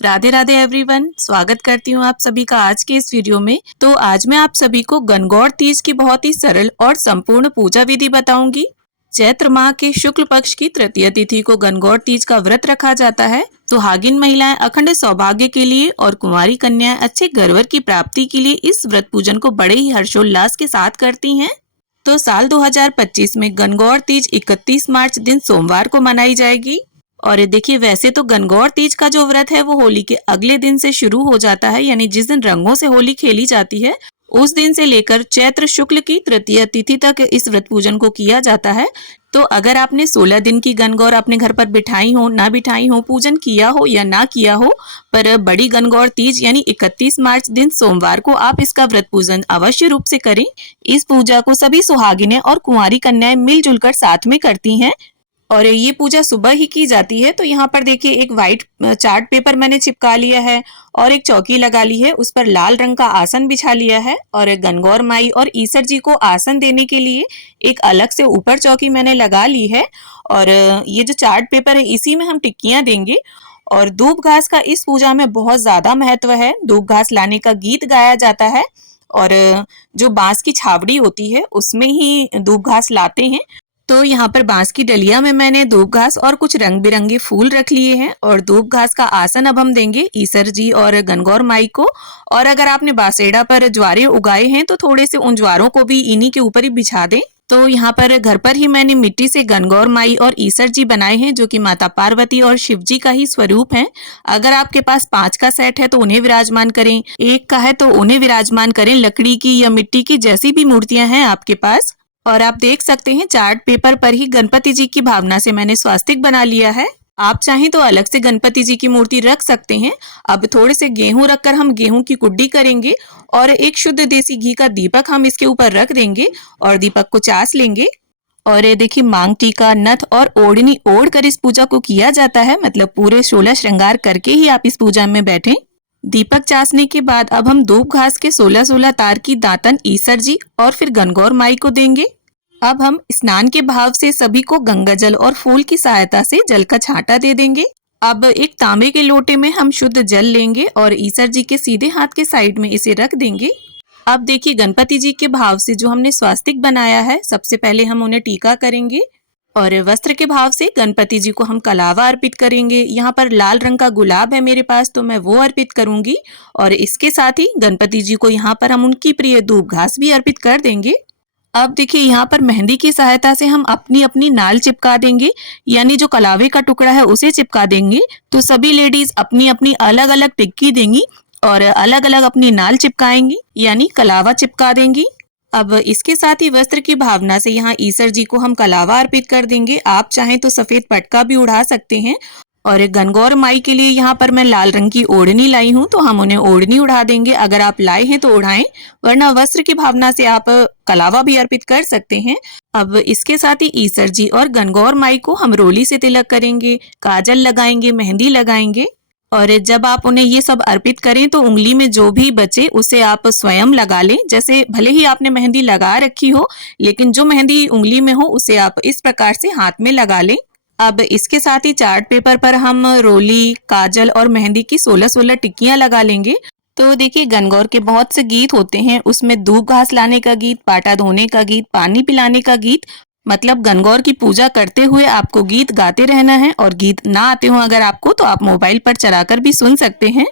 Radhe Radhe everyone, स्वागत करती हूँ आप सभी का आज के इस वीडियो में। तो आज मैं आप सभी को गणगौर तीज की बहुत ही सरल और संपूर्ण पूजा विधि बताऊंगी। चैत्र माह के शुक्ल पक्ष की तृतीय तिथि को गणगौर तीज का व्रत रखा जाता है। सुहागिन महिलाएं अखंड सौभाग्य के लिए और कुंवारी कन्याएं अच्छे घरवर की प्राप्ति के लिए इस व्रत पूजन को बड़े ही हर्षोल्लास के साथ करती हैं। तो साल 2025 में गणगौर तीज 31 मार्च दिन सोमवार को मनाई जाएगी। और देखिए, वैसे तो गणगौर तीज का जो व्रत है वो होली के अगले दिन से शुरू हो जाता है, यानी जिस दिन रंगों से होली खेली जाती है उस दिन से लेकर चैत्र शुक्ल की तृतीय तिथि तक इस व्रत पूजन को किया जाता है। तो अगर आपने 16 दिन की गणगौर अपने घर पर बिठाई हो, ना बिठाई हो, पूजन किया हो या ना किया हो, पर बड़ी गणगौर तीज यानी 31 मार्च दिन सोमवार को आप इसका व्रत पूजन अवश्य रूप से करें। इस पूजा को सभी सुहागिनें और कुंवारी कन्याएं मिलजुल कर साथ में करती हैं और ये पूजा सुबह ही की जाती है। तो यहाँ पर देखिए, एक व्हाइट चार्ट पेपर मैंने चिपका लिया है और एक चौकी लगा ली है, उस पर लाल रंग का आसन बिछा लिया है और गणगौर माई और ईसर जी को आसन देने के लिए एक अलग से ऊपर चौकी मैंने लगा ली है। और ये जो चार्ट पेपर है इसी में हम टिक्कियां देंगे। और दूब घास का इस पूजा में बहुत ज्यादा महत्व है। दूब घास लाने का गीत गाया जाता है और जो बांस की छावड़ी होती है उसमें ही दूब घास लाते हैं। तो यहाँ पर बांस की डलिया में मैंने दूब घास और कुछ रंग बिरंगे फूल रख लिए हैं और दूब घास का आसन अब हम देंगे ईसर जी और गणगौर माई को। और अगर आपने बासेड़ा पर ज्वारे उगाए हैं तो थोड़े से उन ज्वारों को भी इन्हीं के ऊपर ही बिछा दें। तो यहाँ पर घर पर ही मैंने मिट्टी से गणगौर माई और ईसर जी बनाए हैं जो कि माता पार्वती और शिव जी का ही स्वरूप है। अगर आपके पास 5 का सेट है तो उन्हें विराजमान करें, 1 का है तो उन्हें विराजमान करें। लकड़ी की या मिट्टी की जैसी भी मूर्तियां हैं आपके पास। और आप देख सकते हैं चार्ट पेपर पर ही गणपति जी की भावना से मैंने स्वास्तिक बना लिया है। आप चाहें तो अलग से गणपति जी की मूर्ति रख सकते हैं। अब थोड़े से गेहूं रखकर हम गेहूं की कुड्डी करेंगे और एक शुद्ध देसी घी का दीपक हम इसके ऊपर रख देंगे और दीपक को चास लेंगे। और ये देखिए, मांग टीका, नथ और ओढ़नी ओढ़ कर इस पूजा को किया जाता है, मतलब पूरे 16 श्रृंगार करके ही आप इस पूजा में बैठें। दीपक चासने के बाद अब हम दूब घास के 16-16 तार की दातन ईसर जी और फिर गणगौर माई को देंगे। अब हम स्नान के भाव से सभी को गंगा जल और फूल की सहायता से जल का छांटा दे देंगे। अब एक तांबे के लोटे में हम शुद्ध जल लेंगे और ईसर जी के सीधे हाथ के साइड में इसे रख देंगे। अब देखिए, गणपति जी के भाव से जो हमने स्वास्तिक बनाया है, सबसे पहले हम उन्हें टीका करेंगे और वस्त्र के भाव से गणपति जी को हम कलावा अर्पित करेंगे। यहाँ पर लाल रंग का गुलाब है मेरे पास तो मैं वो अर्पित करूंगी। और इसके साथ ही गणपति जी को यहाँ पर हम उनकी प्रिय दूब घास भी अर्पित कर देंगे। अब देखिए, यहाँ पर मेहंदी की सहायता से हम अपनी अपनी नाल चिपका देंगे, यानी जो कलावे का टुकड़ा है उसे चिपका देंगे। तो सभी लेडीज अपनी अपनी अलग अलग टिक्की देंगी और अलग अलग अपनी नाल चिपकाएंगी, यानी कलावा चिपका देंगी। अब इसके साथ ही वस्त्र की भावना से यहाँ ईसर जी को हम कलावा अर्पित कर देंगे। आप चाहें तो सफेद पटका भी उड़ा सकते हैं। और गणगौर माई के लिए यहाँ पर मैं लाल रंग की ओढ़नी लाई हूँ तो हम उन्हें ओढ़नी उड़ा देंगे। अगर आप लाए हैं तो उड़ाएं, वरना वस्त्र की भावना से आप कलावा भी अर्पित कर सकते हैं। अब इसके साथ ही ईसर जी और गणगौर माई को हम रोली से तिलक करेंगे, काजल लगाएंगे, मेहंदी लगाएंगे। और जब आप उन्हें ये सब अर्पित करें तो उंगली में जो भी बचे उसे आप स्वयं लगा लें। जैसे भले ही आपने मेहंदी लगा रखी हो, लेकिन जो मेहंदी उंगली में हो उसे आप इस प्रकार से हाथ में लगा लें। अब इसके साथ ही चार्ट पेपर पर हम रोली, काजल और मेहंदी की 16-16 टिक्कियां लगा लेंगे। तो देखिए, गणगौर के बहुत से गीत होते हैं, उसमें दूब घास लाने का गीत, पाटा धोने का गीत, पानी पिलाने का गीत, मतलब गणगौर की पूजा करते हुए आपको गीत गाते रहना है। और गीत ना आते हो अगर आपको तो आप मोबाइल पर चलाकर भी सुन सकते हैं।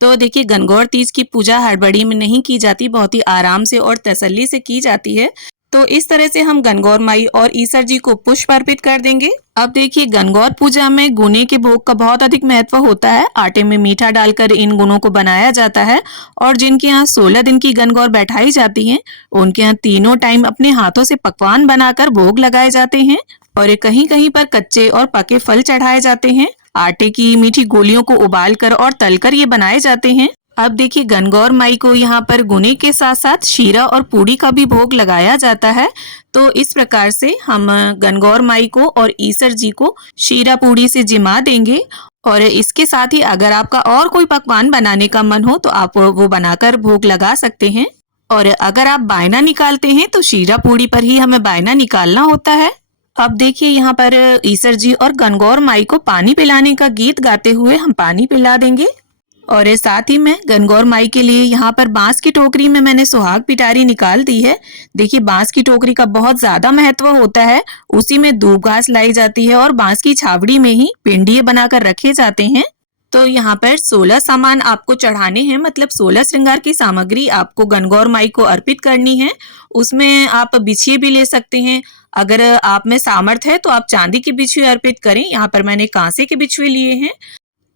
तो देखिए, गणगौर तीज की पूजा हड़बड़ी में नहीं की जाती, बहुत ही आराम से और तसल्ली से की जाती है। तो इस तरह से हम गणगौर माई और ईसर जी को पुष्प अर्पित कर देंगे। अब देखिए, गणगौर पूजा में गुने के भोग का बहुत अधिक महत्व होता है। आटे में मीठा डालकर इन गुनों को बनाया जाता है और जिनके यहाँ 16 दिन की गणगौर बैठाई जाती हैं उनके यहाँ तीनों टाइम अपने हाथों से पकवान बनाकर भोग लगाए जाते हैं और कहीं कहीं पर कच्चे और पके फल चढ़ाए जाते हैं। आटे की मीठी गोलियों को उबालकर और तलकर ये बनाए जाते हैं। अब देखिए, गणगौर माई को यहाँ पर गुने के साथ साथ शीरा और पूड़ी का भी भोग लगाया जाता है। तो इस प्रकार से हम गणगौर माई को और ईसर जी को शीरा पूड़ी से जिमा देंगे। और इसके साथ ही अगर आपका और कोई पकवान बनाने का मन हो तो आप वो बनाकर भोग लगा सकते हैं। और अगर आप बायना निकालते हैं तो शीरा पूड़ी पर ही हमें बायना निकालना होता है। अब देखिए, यहाँ पर ईसर जी और गणगौर माई को पानी पिलाने का गीत गाते हुए हम पानी पिला देंगे। और साथ ही में गणगौर माई के लिए यहाँ पर बांस की टोकरी में मैंने सुहाग पिटारी निकाल दी है। देखिए बांस की टोकरी का बहुत ज्यादा महत्व होता है, उसी में दूब घास लाई जाती है और बांस की छावड़ी में ही पिंडिये बनाकर रखे जाते हैं। तो यहाँ पर 16 सामान आपको चढ़ाने हैं, मतलब 16 श्रृंगार की सामग्री आपको गणगौर माई को अर्पित करनी है। उसमें आप बिछिए भी ले सकते हैं, अगर आप में सामर्थ है तो आप चांदी के बिछुए अर्पित करें। यहाँ पर मैंने कांसे के बिछुए लिए हैं।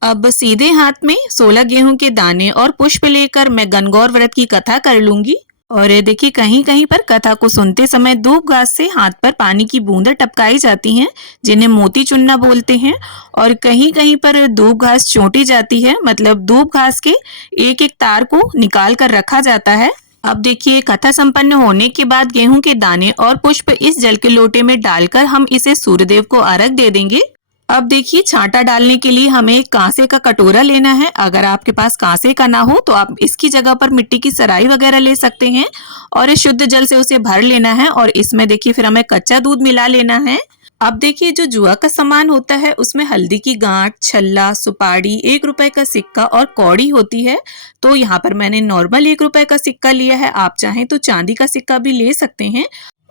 अब सीधे हाथ में 16 गेहूं के दाने और पुष्प लेकर मैं गणगौर व्रत की कथा कर लूंगी। और देखिए कहीं कहीं पर कथा को सुनते समय दूब घास से हाथ पर पानी की बूंदें टपकाई जाती हैं, जिन्हें मोती चुन्ना बोलते हैं। और कहीं कहीं पर दूब घास चोटी जाती है, मतलब दूब घास के एक एक तार को निकाल कर रखा जाता है। अब देखिए कथा संपन्न होने के बाद गेहूं के दाने और पुष्प इस जल के लोटे में डालकर हम इसे सूर्यदेव को अर्घ दे देंगे। अब देखिए छांटा डालने के लिए हमें एक कांसे का कटोरा लेना है। अगर आपके पास कांसे का ना हो तो आप इसकी जगह पर मिट्टी की सराई वगैरह ले सकते हैं और शुद्ध जल से उसे भर लेना है। और इसमें देखिए फिर हमें कच्चा दूध मिला लेना है। अब देखिए जो जुआ का सामान होता है उसमें हल्दी की गांठ, छल्ला, सुपारी, 1 रुपए का सिक्का और कौड़ी होती है। तो यहाँ पर मैंने नॉर्मल 1 रुपए का सिक्का लिया है, आप चाहें तो चांदी का सिक्का भी ले सकते हैं।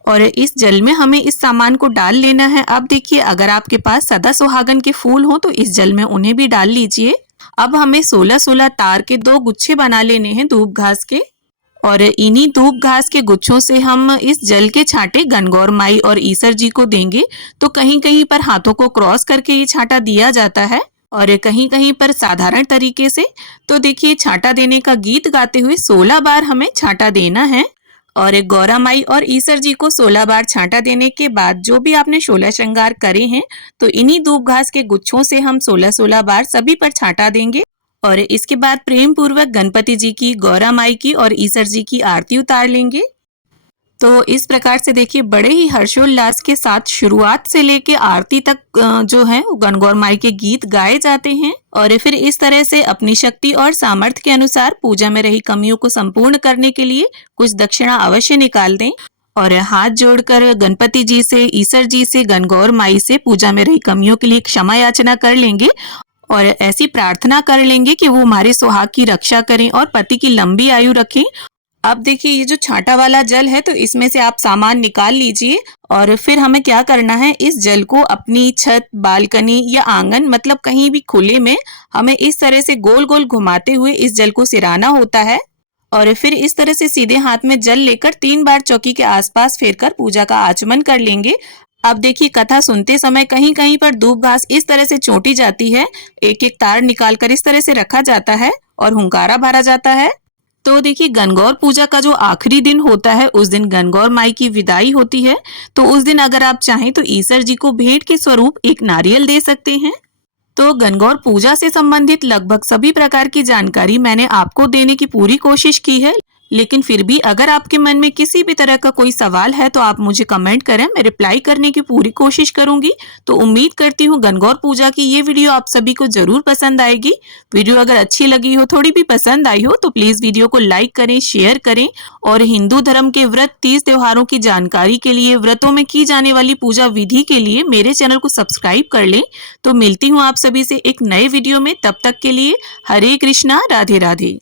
और इस जल में हमें इस सामान को डाल लेना है। अब देखिए अगर आपके पास सदा सुहागन के फूल हो तो इस जल में उन्हें भी डाल लीजिए। अब हमें 16-16 तार के 2 गुच्छे बना लेने हैं दूब घास के, और इन्हीं दूब घास के गुच्छों से हम इस जल के छांटे गणगौर माई और ईसर जी को देंगे। तो कहीं कहीं पर हाथों को क्रॉस करके ये छांटा दिया जाता है और कहीं कहीं पर साधारण तरीके से। तो देखिए छांटा देने का गीत गाते हुए 16 बार हमें छांटा देना है। और एक गौरा माई और ईसर जी को 16 बार छांटा देने के बाद जो भी आपने 16 श्रृंगार करे हैं तो इन्हीं दूब घास के गुच्छों से हम 16-16 बार सभी पर छांटा देंगे। और इसके बाद प्रेम पूर्वक गणपति जी की, गौरा माई की और ईसर जी की आरती उतार लेंगे। तो इस प्रकार से देखिए बड़े ही हर्षोल्लास के साथ शुरुआत से लेके आरती तक जो है गणगौर माई के गीत गाए जाते हैं। और फिर इस तरह से अपनी शक्ति और सामर्थ्य के अनुसार पूजा में रही कमियों को संपूर्ण करने के लिए कुछ दक्षिणा अवश्य निकाल दें और हाथ जोड़कर गणपति जी से, ईसर जी से, गणगौर माई से पूजा में रही कमियों के लिए क्षमा याचना कर लेंगे और ऐसी प्रार्थना कर लेंगे कि वो हमारे सुहाग की रक्षा करें और पति की लंबी आयु रखें। अब देखिए ये जो छांटा वाला जल है तो इसमें से आप सामान निकाल लीजिए और फिर हमें क्या करना है, इस जल को अपनी छत, बालकनी या आंगन, मतलब कहीं भी खुले में हमें इस तरह से गोल गोल घुमाते हुए इस जल को सिराना होता है। और फिर इस तरह से सीधे हाथ में जल लेकर 3 बार चौकी के आसपास फेरकर पूजा का आचमन कर लेंगे। अब देखिए कथा सुनते समय कहीं कहीं पर दूब घास इस तरह से चोटी जाती है, एक एक तार निकालकर इस तरह से रखा जाता है और हुंकारा भरा जाता है। तो देखिए गणगौर पूजा का जो आखिरी दिन होता है उस दिन गणगौर माई की विदाई होती है। तो उस दिन अगर आप चाहें तो ईसर जी को भेंट के स्वरूप एक नारियल दे सकते हैं। तो गणगौर पूजा से संबंधित लगभग सभी प्रकार की जानकारी मैंने आपको देने की पूरी कोशिश की है, लेकिन फिर भी अगर आपके मन में किसी भी तरह का कोई सवाल है तो आप मुझे कमेंट करें, मैं रिप्लाई करने की पूरी कोशिश करूंगी। तो उम्मीद करती हूँ गणगौर पूजा की ये वीडियो आप सभी को जरूर पसंद आएगी। वीडियो अगर अच्छी लगी हो, थोड़ी भी पसंद आई हो तो प्लीज वीडियो को लाइक करें, शेयर करें और हिंदू धर्म के व्रत, तीज त्योहारों की जानकारी के लिए, व्रतों में की जाने वाली पूजा विधि के लिए मेरे चैनल को सब्सक्राइब कर लें। तो मिलती हूँ आप सभी से एक नए वीडियो में, तब तक के लिए हरे कृष्णा, राधे राधे।